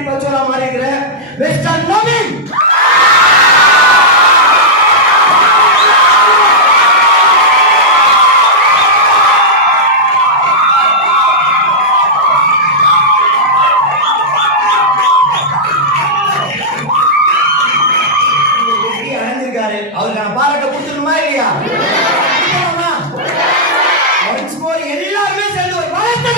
பாட்டி பச்சோலா மாறி இருக்கிற மிஸ்டர் நவீன். அவருக்கான பாராட்ட கொடுத்துருமா இல்லையா? எல்லாருமே சேர்ந்து ஒரு பலத்த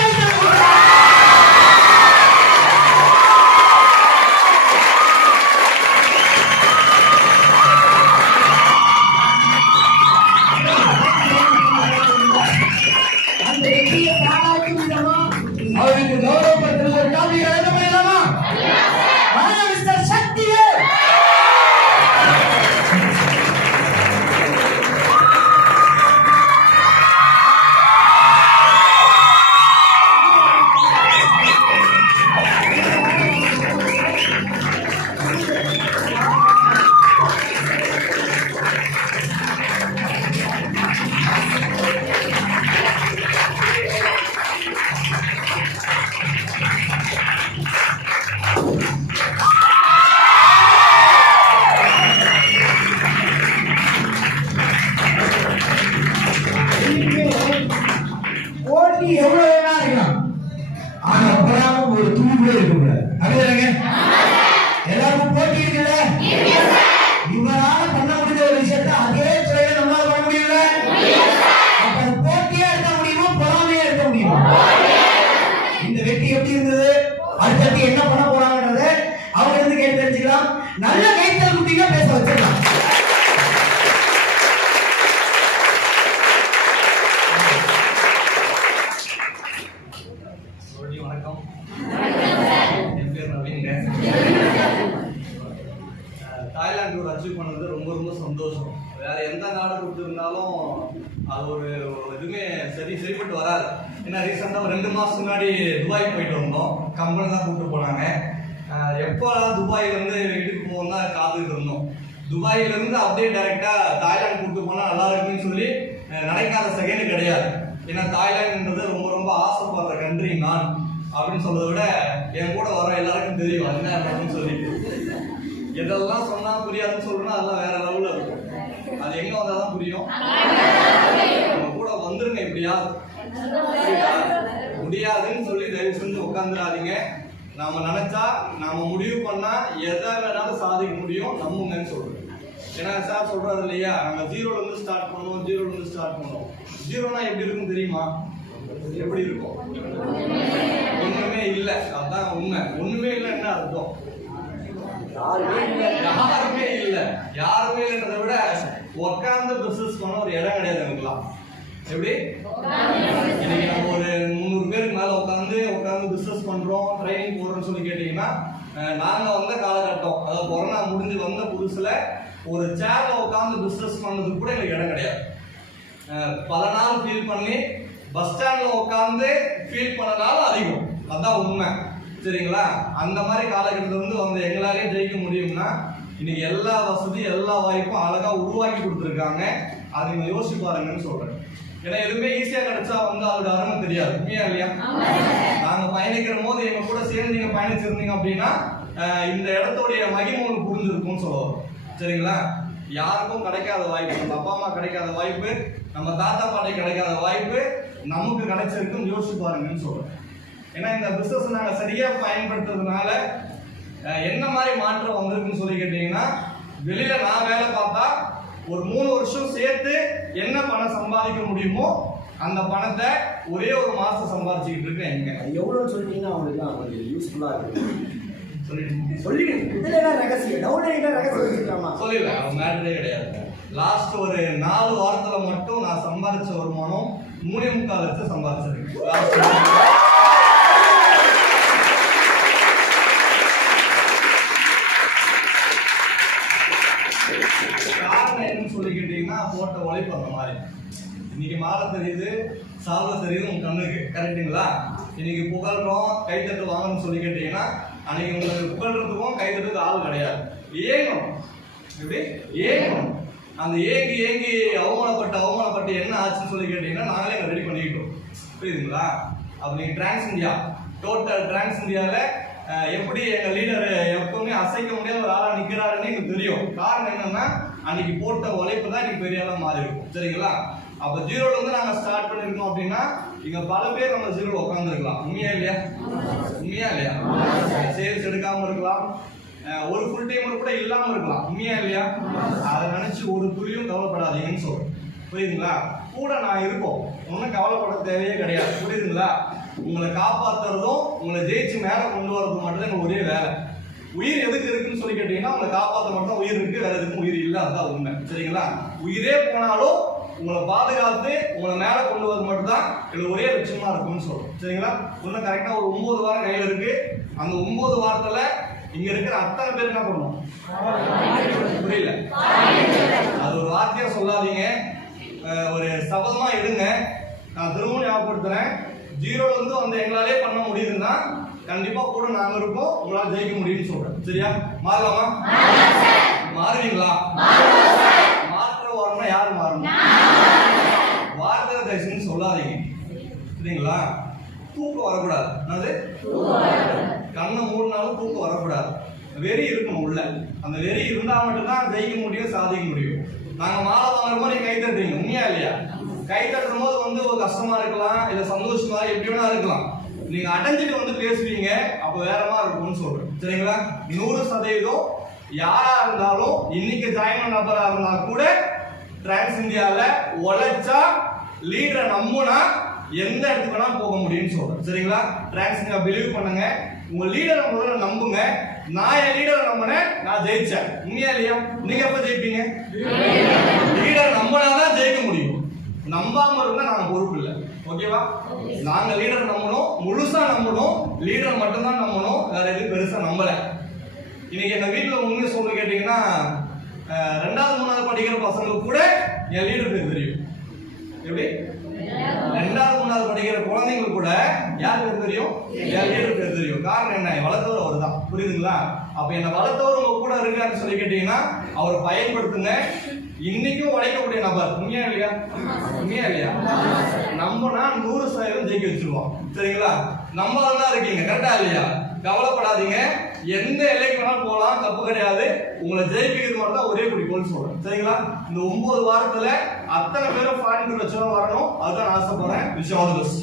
அந்த வெற்றியை பாராட்டும் விதமா அவருக்கு கௌரவப்படுத்தும் ஒரு டாபிக் எழுத முடியலாமா? மிஸ்டர் சக்தியே எவ்வளவு வேணா இருக்கலாம். ஆனா அப்பதான் ஒரு துணி கூட இருக்கக்கூடாது. அப்படிதானங்க? எல்லாருக்கும் போட்டி இருக்குல்ல? இவரால பண்ண முடிஞ்ச ஒரு விஷயத்த அதே துறையில நம்மளால பண்ண முடியல. அப்ப போட்டியா இருக்க முடியுமா, பொறாமையா இருக்க முடியுமா? இந்த வெற்றி எப்படி இருந்தது, அடுத்தடுத்து என்ன பண்ண போறாங்கன்றத அவங்க இருந்து கேட்டு தெரிஞ்சுக்கலாம். நல்ல கைத்தல் குட்டிங்க பேச வச்சிடலாம். தாய்லாந்து ஒரு அச்சீவ் பண்ணது ரொம்ப ரொம்ப சந்தோஷம். வேற எந்த நாடு கொடுத்துருந்தாலும் அது ஒரு எதுவுமே சரிப்பட்டு வராது. ஏன்னா ரீசெண்டாக ஒரு 2 மாதத்துக்கு முன்னாடி துபாய் போயிட்டு வந்தோம். கம்பெனி தான் கூப்பிட்டு போனாங்க. எப்போ துபாயிலேருந்து வீட்டுக்கு போகணும் தான் காத்துக்கிட்டு இருந்தோம். துபாயிலேருந்து அப்படியே டைரெக்டாக தாய்லாந்து கூப்பிட்டு போனால் நல்லா இருக்குன்னு சொல்லி நினைக்காத செகண்ட் கிடையாது. ஏன்னா தாய்லாந்துன்றது ரொம்ப ரொம்ப ஆசைப்படுற கண்ட்ரி நான் அப்படின்னு சொல்றதை விட என் கூட வர எல்லாருக்கும் தெரியும் என்ன அப்படின்னு சொல்லிட்டு. எதெல்லாம் சொன்னா புரியாதுன்னு சொல்றோம்னா அதெல்லாம் வேற லெவல்ல இருக்கும். அது எங்க வந்தாதான் புரியும். நம்ம கூட வந்துருங்க. எப்படியாவது முடியாதுன்னு சொல்லி தயவு செஞ்சு உட்காந்துடாதீங்க. நாம நினைச்சா நாம முடிவு பண்ணா எதை வேணாலும் சாதிக்க முடியும். நம்புங்கன்னு சொல்றேன். ஏன்னா சார் சொல்றாரு இல்லையா, நாங்க ஜீரோல இருந்து ஸ்டார்ட் பண்ணுவோம். ஜீரோனா எப்படி இருக்கும் தெரியுமா? எப்படி இருக்கும்? ஒண்ணுமே இல்லை. அதான் உண்மை. ஒண்ணுமே இல்லை என்ன அர்த்தம்? யாருமே இல்லைன்றதை விட உட்கார்ந்து பிசினஸ் பண்ண ஒரு இடம் கிடையாது எனக்குலாம். எப்படி இன்னைக்கு நம்ம ஒரு 300 பேருக்கு மேல உட்காந்து பிசினஸ் பண்றோம், ட்ரைனிங் போடுறோம்னு சொல்லி கேட்டீங்கன்னா, நாங்க வந்த காலகட்டம், அதாவது கொரோனா முடிஞ்சு வந்த புதுசுல ஒரு சேர்ல உட்காந்து பிசினஸ் பண்ணதுக்கு கூட எங்களுக்கு இடம் கிடையாது. பல நாள் ஃபீல் பண்ணி பஸ் ஸ்டாண்ட்ல உட்காந்து ஃபீல் பண்ணனாலும் அதிகம். அதான் உண்மை. சரிங்களா? அந்த மாதிரி காலகட்டத்திலிருந்து வந்து எங்களாலே ஜெயிக்க முடியும்னா இன்னைக்கு எல்லா வசதியும் எல்லா வாய்ப்பும் அழகா உருவாக்கி கொடுத்துருக்காங்க. அதை நீங்க யோசிச்சு பாருங்கன்னு சொல்றேன். ஏன்னா எதுவுமே ஈஸியா கிடைச்சா வந்து அதோட அருமை தெரியாது. உண்மையா இல்லையா? நாங்க பயணிக்கிற போது எங்க கூட சேர்ந்து நீங்க பயணிச்சிருந்தீங்க அப்படின்னா இந்த இடத்தோடைய மகிமை உங்களுக்கு புரிஞ்சிருக்கும்னு சொல்லுவோம். சரிங்களா? யாருக்கும் கிடைக்காத வாய்ப்பு, நம்ம அப்பா அம்மா கிடைக்காத வாய்ப்பு, நம்ம தாத்தா பாட்டி கிடைக்காத வாய்ப்பு நமக்கு கிடைச்சிருக்குன்னு யோசிச்சு பாருங்கன்னு சொல்றேன். ஏன்னா இந்த பிசினஸ் நாங்கள் சரியா பயன்படுத்துறதுனால என்ன மாதிரி மாற்றம் வந்திருக்குன்னு சொல்லி கேட்டீங்கன்னா, வெளியில நான் வேலை பார்த்தா ஒரு 3 வருஷம் சேர்த்து என்ன பணம் சம்பாதிக்க முடியுமோ அந்த பணத்தை ஒரே ஒரு மாசம் சம்பாதிச்சுக்கிட்டு இருக்கேன். எங்க எவ்வளவு சொல்லிட்டீங்கன்னா அவங்களுக்கு கொஞ்சம் யூஸ்ஃபுல்லா இருக்கு. சொல்லிடுவேன். மேட்டரே கிடையாது. லாஸ்ட் ஒரு 4 வாரத்துல மட்டும் நான் சம்பாதிச்ச வருமானம் 3.25 லட்சம் சம்பாதிச்சிருக்கேன். காரணம் என்னன்னு சொல்லி கேட்டீங்கன்னா, போட்ட உழைப்பு அந்த மாதிரி. இன்னைக்கு மாலை தெரியுது, சாலை தெரியுது உங்க கண்ணுக்கு. கரெக்டுங்களா? இன்னைக்கு புகழ்றோம், கைத்தட்டு வாங்கணும்னு சொல்லி கேட்டீங்கன்னா, அன்னைக்கு உங்களுக்கு புகழ்றதுக்கும் கைத்தட்டுக்கு ஆள் கிடையாது. ஏங்கணும். எப்படி ஏங்கணும்? அந்த ஏங்கி அவமானப்பட்டு என்ன ஆச்சுன்னு சொல்லி கேட்டீங்கன்னா, நாங்களே எங்களை ரெடி பண்ணிக்கிட்டோம். புரியுதுங்களா? அப்ப நீங்க டிரான்ஸ் இந்தியா, டோட்டல் டிரான்ஸ் இந்தியாவில் எப்படி எங்க லீடர் எப்பவுமே அசைக்க முடியாத ஒரு ஆளா நிக்கிறாருன்னு எனக்கு தெரியும். காரணம் என்னன்னா அன்னைக்கு போட்ட உழைப்பு தான் இன்னைக்கு பெரிய ஆளா மாறி இருக்கும். சரிங்களா? அப்ப ஜீரோல இருந்து நாங்க ஸ்டார்ட் பண்ணிருக்கோம் அப்படின்னா இங்க பல பேர் நம்ம ஜீரோல உட்காந்துருக்கலாம். உண்மையா இல்லையா? உண்மையா இல்லையா? சேல்ஸ் எடுக்காம இருக்கலாம், ஒரு ஃபுல் டைமர் கூட இல்லாம இருக்கலாம். உண்மையா இல்லையா? அதை நினைச்சு ஒரு துளியும் கவலைப்படாதீங்கன்னு சொல்றேன். புரியுதுங்களா? கூட நான் இருக்கோம், ஒன்றும் கவலைப்பட தேவையே கிடையாது. புரியுதுங்களா? உங்களை காப்பாத்துறதும் உங்களை ஜெயிச்சு மேல கொண்டு வரது மட்டும் தான் ஒரே வேலை. உயிர் எதுக்கு இருக்குன்னு சொல்லி கேட்டீங்கன்னா உங்களை காப்பாற்ற மட்டும் உயிர் இருக்கு, வேற எதுக்கும் உயிர் இல்லை. அதுதான் உண்மை. சரிங்களா? உயிரே போனாலும் உங்களை பாதுகாத்து உங்களை மேல கொண்டு வரது மட்டும் தான் எனக்கு ஒரே லட்சமா இருக்கும்னு சொல்றோம். சரிங்களா? இன்னும் கரெக்டா ஒரு 9 வாரம் கையில இருக்கு. அந்த 9 வாரத்துல இங்க இருக்கிற அத்தனை பேர் என்ன பண்ணணும்? புரியல? அது ஒரு வார்த்தையா சொல்லாதீங்க, ஒரு சபதமா எடுங்க. நான் திரும்ப ஞாபகப்படுத்துறேன், ஜீரோல இருந்து வந்து எங்களாலே பண்ண முடியுதுன்னா கண்டிப்பா கூட நாங்க இருப்போம், உங்களால ஜெயிக்க முடியும்னு சொல்றேன். சரியா? மாறலாமா? மாறுவீங்களா? மாற்ற வரணும்னா யாரு மாறணும்? வார்த்தை தயவுன்னு சொல்லாதீங்க. சரிங்களா? தூக்கம் வரக்கூடாது. அது கண்ணை மூடினாலும் தூக்கம் வரக்கூடாது. வெறி இருக்கணும் உள்ள. அந்த வெறி இருந்தா மட்டும்தான் ஜெயிக்க முடியும், சாதிக்க முடியும். நாங்க மாலை வாங்குற மாதிரி கை தட்டுறீங்க. உண்மையா இல்லையா? கை தட்டும் போது வந்து ஒரு கஷ்டமா இருக்கலாம், இல்ல சந்தோஷமா எப்படி வேணா இருக்கலாம். நீங்க அடைஞ்சிட்டு வந்து பேசுவீங்க, அப்ப வேற மாதிரி இருக்கும்னு சொல்றேன். சரிங்களா? 100% யாரா இருந்தாலும் இன்னைக்கு ஜாயின் பண்ண நபரா இருந்தா கூட டிரான்ஸ் இந்தியால உழைச்சா லீடரை நம்புனா எந்த இடத்துக்கு வேணா போக முடியும்னு சொல்றேன். சரிங்களா? டிரான்ஸ் இந்தியா பிலீவ் பண்ணுங்க, உங்க லீடரை முதல்ல நம்புங்க. நான் என் லீடரை நம்பினேன், நான் ஜெயிச்சேன். உண்மையா இல்லையா? நீங்க எப்ப ஜெயிப்பீங்க? லீடர் நம்பினாதான் ஜெயிக்க முடியும். நம்பாம இருந்தா நாங்க பொறுப்பு இல்லை. ஓகேவா? நாங்க லீடர் நம்பணும், முழுசா நம்பணும். லீடர் மட்டும் தான் நம்பணும், வேற எதுவும் பெருசா நம்பல. இன்னைக்கு எங்க வீட்டுல உண்மையை சொல்ல கேட்டீங்கன்னா 2வது 3வது படிக்கிற பசங்களுக்கு கூட என் லீடர் பேர் தெரியும். எப்படி? 2வது 3வது படிக்கிற குழந்தைங்களுக்கு கூட யார் பேர் தெரியும்? என் லீடர் பேர் தெரியும். காரணம் என்ன? வளர்த்தவர் அவர் தான். புரியுதுங்களா? அப்ப என்ன வளர்த்தவர் உங்க கூட இருக்காருன்னு சொல்லி கேட்டீங்கன்னா அவரை பயன்படுத்துங்க. இன்னைக்கும் உழைக்கக்கூடிய நபர். உண்மையா இல்லையா? உண்மையா இல்லையா? நம்பனா 100% ஜெயிக்க வச்சிருவோம். சரிங்களா? நம்பதான் இருக்கீங்க. கரெக்டா இல்லையா? கவலைப்படாதீங்க, எந்த எல்லைக்கு வேணாலும் போகலாம், தப்பு கிடையாது. உங்களை ஜெயிக்கிறது மட்டும் தான் ஒரே குறிக்கோள் சொல்றேன். சரிங்களா? இந்த 9 வாரத்துல அத்தனை பேரும் ஃபாரின் லட்சம் வரணும், அதுதான் ஆசைப்படுறேன். Wish all the best.